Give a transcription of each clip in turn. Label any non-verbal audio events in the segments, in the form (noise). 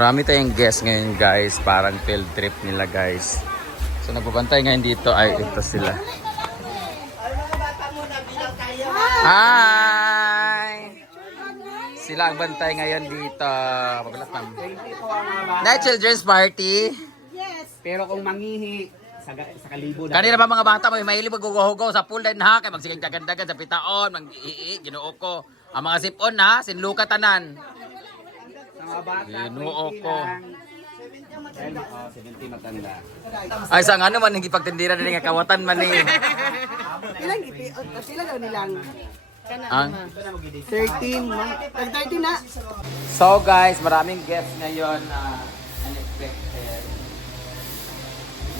Marami tayong guests ngayon guys, parang field trip nila guys. So nagbabantay ngayon dito ay ito sila. Hi! Sila ang bantay ngayon dito. Pabalat ma'am. Na children's party. Pero kung mangihi sa, sa kalibo na. Kanina pa mga bata may mahilig maghugaw sa pool din ha kay magsigig kagandagan sa pitaon, mag-ii, ginoo ko. Ang mga sipon ha, sinluka tanan. Mga bata, Ginoo 20 ko. lang. Dahil, oh, 70 matanda. Ay sa nga naman hindi pagtindira din nga kawatan man eh. Ilang ipi? O, sila daw nilang Ang 13. mga- Pag 13 na. So guys, maraming guests ngayon na unexpected.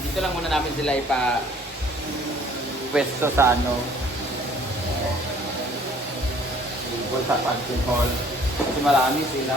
Dito lang muna namin sila ipa pwesto sa ano table sa function hall. Kasi marami sila.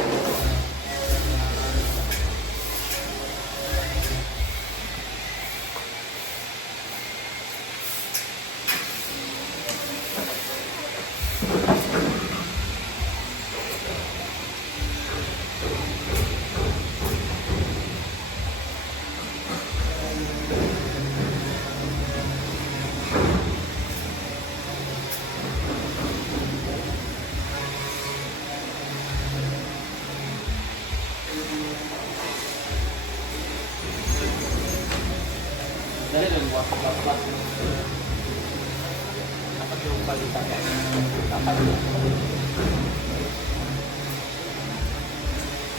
yung palitan. Dapat yung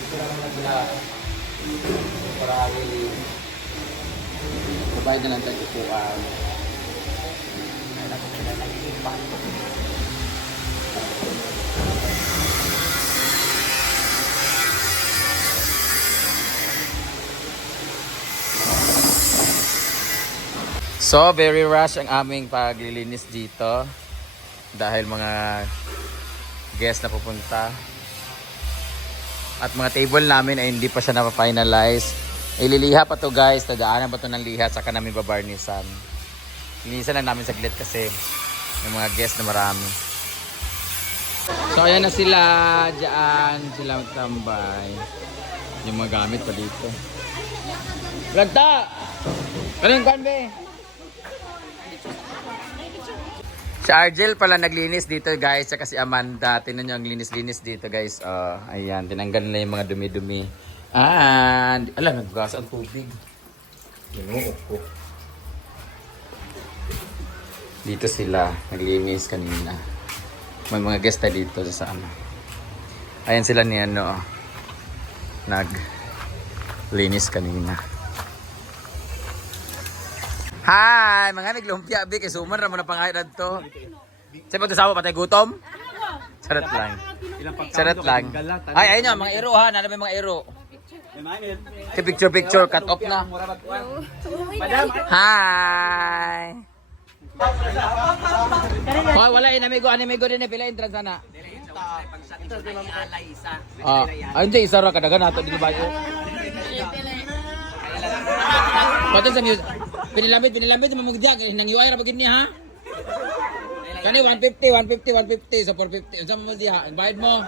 Dito lang na sila. Marami. Sabay na lang tayo upuan. Ay, dapat sila nag-iipan. So, very rush ang aming paglilinis dito. Dahil mga guest na pupunta. At mga table namin ay hindi pa siya na-finalize. Ililiha pa to guys. Tadaanan pa to ng liha. Saka namin babarnisan. Linisan lang namin saglit kasi yung mga guest na marami. So, ayan na sila. Diyan sila magtambay. Yung mga gamit pa dito. Lagta! Anong kan Si Argel pala naglinis dito guys, saka si Amanda. Tingnan nyo ang linis-linis dito guys. Oh, ayan, tinanggal na yung mga dumi-dumi. And, alam, nagbukas ang tubig. Ginuok ko. Dito sila, naglinis kanina. May mga guest na dito sa ano. Ayan sila ni ano, oh. naglinis kanina. Hi! Mga naglumpia, Bi. Kay Suman, ramon na pangahit to. Sa pagkasawa, patay gutom? Charot lang. Charot lang. tanan. Ay, ayun mga iro ha. Nana may mga iro. Si picture, picture, cut off na. Hi! Hoy, wala yun, amigo. Animigo din eh. Pila entrance sana. Ah, ayun dyan, isa ra kadagan nato din ba yun? Pati sa music. Pinilamit, pinilamit, mamagdiya. Nang iway ra pagin niya, ha? Kani 150, 150, 150 sa 450. Unsa mo diha? Bayad mo?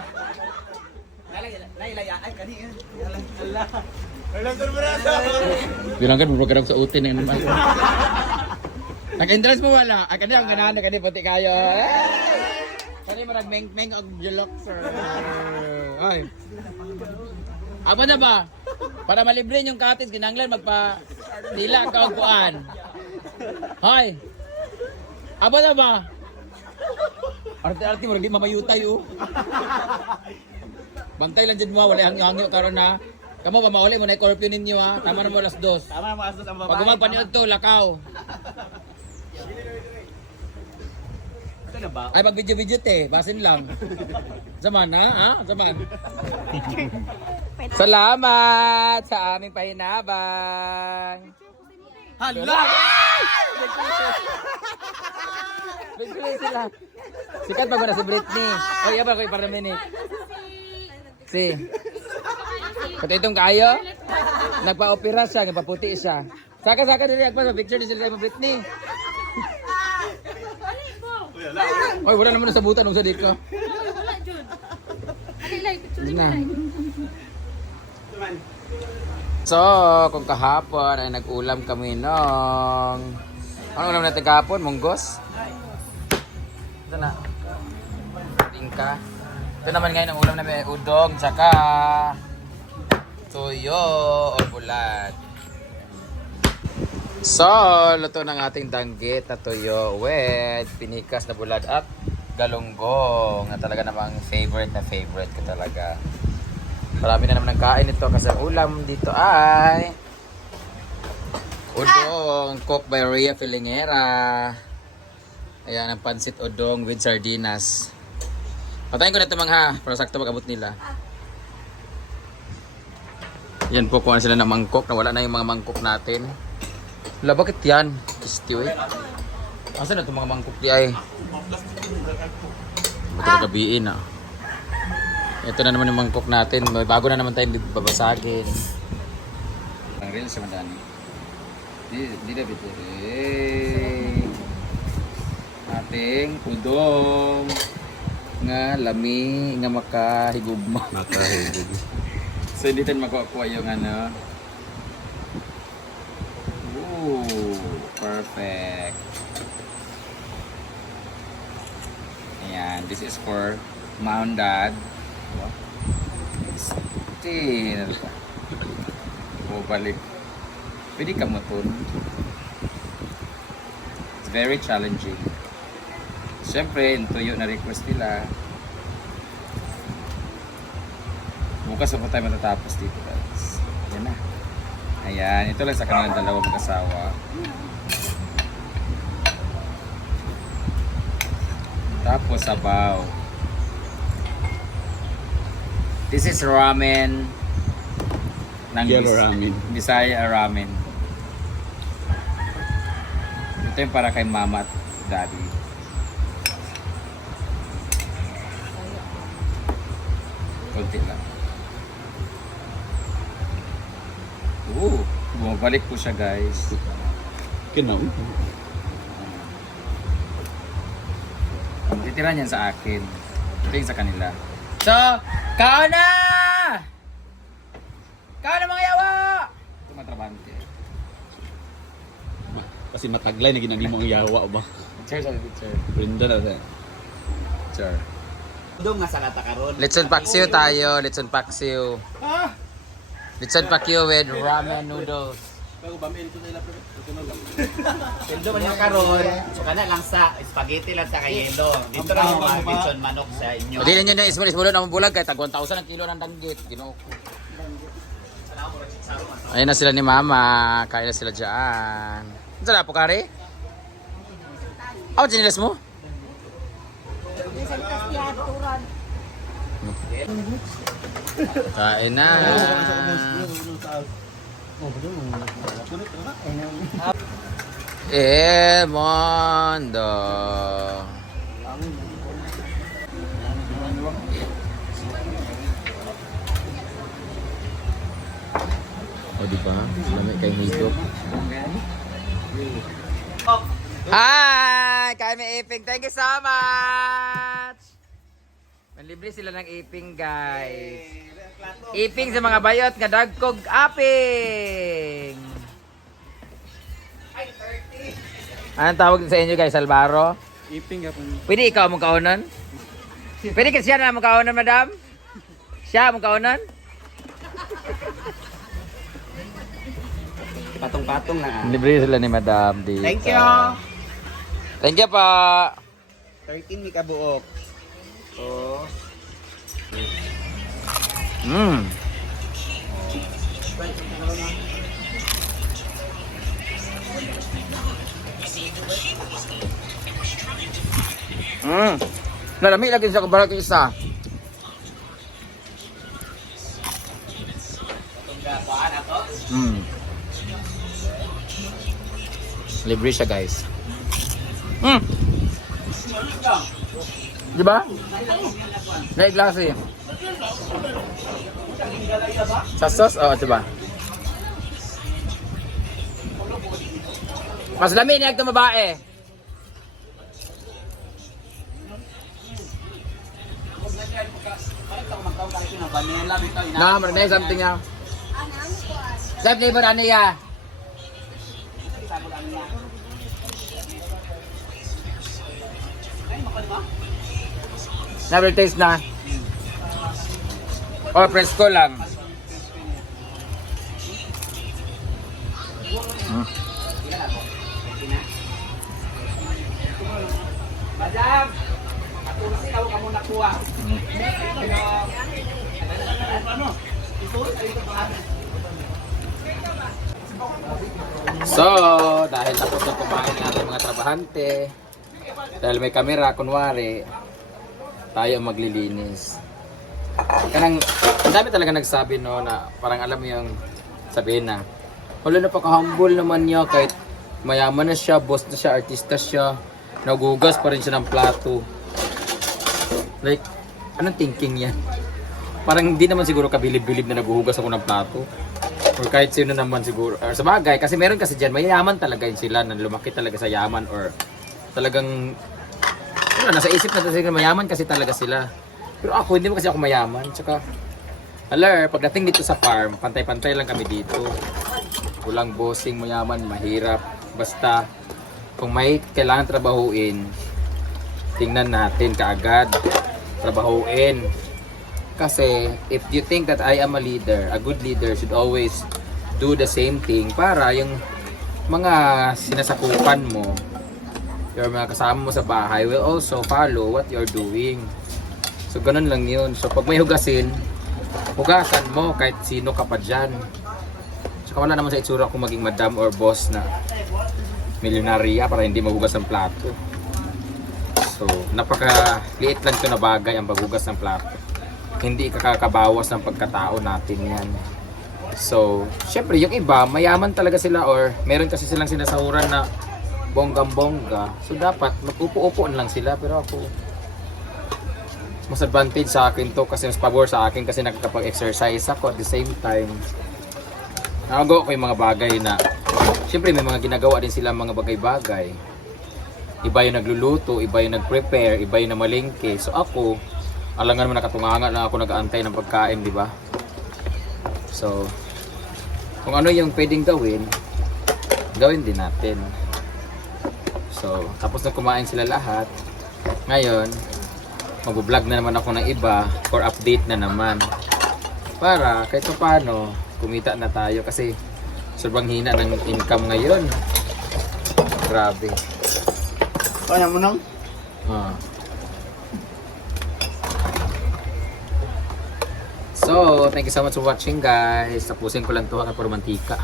Bilang kan program sa utin ng naman. Nag-entrance mo wala? Ay, kani ang ganaan, kani pati kayo. Eh! Kani marag meng-meng og julok, sir. Ay. Aba na ba? Para malibre yung katis, kinanglan magpa dila ka og kuan. Hoy. Aba na ba? Arte-arte mo di mamayutay oh. Bantay lang dyan mo, wala hangyo-hangyo karon na. Kamo pa mauli mo na curfew ninyo ha. Tama na mo alas dos. tama mo astos ang babae. Pag umagpaniod to, lakaw. Ito na ba? Ay, pag video-video te, basin lang. Zaman ha? Ha? Zaman. (laughs) Salamat sa aming pahinabang. Hala! Bigla sila. Sikat pa ba na si Britney? O, iya ba ko para minute? Si. Pati itong kayo, nagpa-opera siya, nagpaputi siya. Saka, saka, dali, agpa, picture din sila kay Britney. Oy, wala naman sa butan, nung sa dito. Wala, Jud. Ano, like, picture na. So, kung kahapon ay nag-ulam kami nung... Ano ulam natin kahapon? Munggos? Ito na. Tingka. Ito naman ngayon ang ulam namin udong, tsaka tuyo o bulad. So, luto ng ating danggit na tuyo with pinikas na bulad at galunggong na talaga namang favorite na favorite ko talaga. Marami na naman ang kain ito kasi ang ulam dito ay udong cooked by Rhea Filingera. Ayan, ang pansit udong with sardinas. Patayin ko na ito ha, para sakto mag-abot nila. Yan po kung ano sila ng mangkok, nawala na yung mga mangkok natin. Wala, bakit yan? Stew eh. Asan na itong mga mangkok di ay? Ba't ito gabiin ah? Ito na naman yung mangkok natin. May bago na naman tayong babasagin. Ang real sa madani. Di, di na bito. Ating udong nga lami nga makahigugma. (laughs) Makahigog. So hindi tayo makuha yung ano. Ooh, perfect. Ayan, this is for Mount Dad. Still. O balik. Pwede ka to. It's very challenging. Siyempre, tuyo na request nila. Bukas pa tayo matatapos dito guys. Yan na. Ayan, ito lang sa kanilang dalawang mag-asawa. Tapos sabaw. This is ramen. Ng Yellow Bis- ramen. Bisaya ramen. Ito yung para kay mama at daddy. Konti lang. Oo, bumabalik po siya guys. Kinaw. Ang titira niyan sa akin. Ito yung sa kanila. So, kao na! Kao na mga yawa! Ito matrabante. Kasi mataglay na ginani mo ang yawa ba? Picture sa picture. Rinda na sa. Picture. Udong nga sa katakaron. Letson paksiw tayo. Letson paksiw. Letson paksiw with ramen noodles. Yendo man yung karon. So kana lang sa spaghetti lang sa kayendo. Dito ra yung mga bitson manok sa inyo. Hindi na nyo na ismul ismulon ang bulag kahit tag 1,000 ang kilo ng danggit. Ginoo ko. Ayun na sila ni mama. Kain na sila dyan. Saan na po kare? Ako, chinilas mo? Kain na. Eh, mondo. O, di ba? Lamig kay higop. Hi! Kami iping. Thank you so much! Manlibre sila ng iping, guys. Iping sa mga bayot nga dagkog aping. Anong tawag sa inyo guys, Alvaro? Iping ka Pwede ikaw mong kaunan? Pwede ka siya na mong kaunan, madam? Siya mong kaunan? Patong-patong na. Libre sila ni madam dito. Thank you. Thank you pa. 13 mi kabuok. Oh. Mm. Mm. Nalami lagi sa kabalat yung isa. Mm. Libre siya guys. Mm. Di ba? Naiglasi. Sa sauce? Oo, diba? Mas lami niya itong babae. Na, marinay something niya. Sa flavor ano ya? Never taste na. Or fresco lang. Hmm. Madam, matuloy ako ka muna kuha. So, dahil tapos na kumain ng mga trabahante, dahil may kamera, kunwari, tayo maglilinis. Kanang, ang dami talaga nagsabi no, na parang alam mo yung sabihin na, wala na paka-humble naman niya kahit mayaman na siya, boss na siya, artista siya, nagugas pa rin siya ng plato. Like, anong thinking yan? Parang hindi naman siguro kabilib-bilib na naguhugas ako ng plato. Or kahit sino naman siguro. Or sa bagay, kasi meron kasi dyan, mayayaman talaga yun sila na lumaki talaga sa yaman or talagang wala, nasa isip na talaga mayaman kasi talaga sila. Pero ako, hindi mo kasi ako mayaman. Tsaka, alar, pagdating dito sa farm, pantay-pantay lang kami dito. Walang bossing, mayaman, mahirap. Basta, kung may kailangan trabahuin, tingnan natin kaagad. Trabahuin. Kasi if you think that I am a leader, a good leader should always do the same thing para yung mga sinasakupan mo, yung mga kasama mo sa bahay will also follow what you're doing. So ganun lang yun. So pag may hugasin, hugasan mo kahit sino ka pa dyan. Tsaka wala naman sa itsura kung maging madam or boss na milyonarya para hindi mahugas ang plato. So, napaka-liit lang ito na bagay ang paghugas ng plato. Hindi kakakabawas ng pagkatao natin yan. So, syempre yung iba, mayaman talaga sila or meron kasi silang sinasahuran na bonggang-bongga. So, dapat mag-upo-upoan lang sila. Pero ako, mas advantage sa akin to kasi mas pabor sa akin kasi nakakapag-exercise ako at the same time. Nakagawa ko yung mga bagay na syempre may mga ginagawa din sila mga bagay-bagay. Iba yung nagluluto, iba yung nag-prepare, iba yung namalingke. So ako, alangan mo nakatunganga lang ako nag-aantay ng pagkain, di ba? So, kung ano yung pwedeng gawin, gawin din natin. So, tapos na kumain sila lahat. Ngayon, mag-vlog na naman ako ng iba for update na naman. Para kahit pa paano, kumita na tayo kasi sobrang hina ng income ngayon. Grabe. Ano mo nang? Ah. So, thank you so much for watching guys. Tapusin ko lang to para mantika.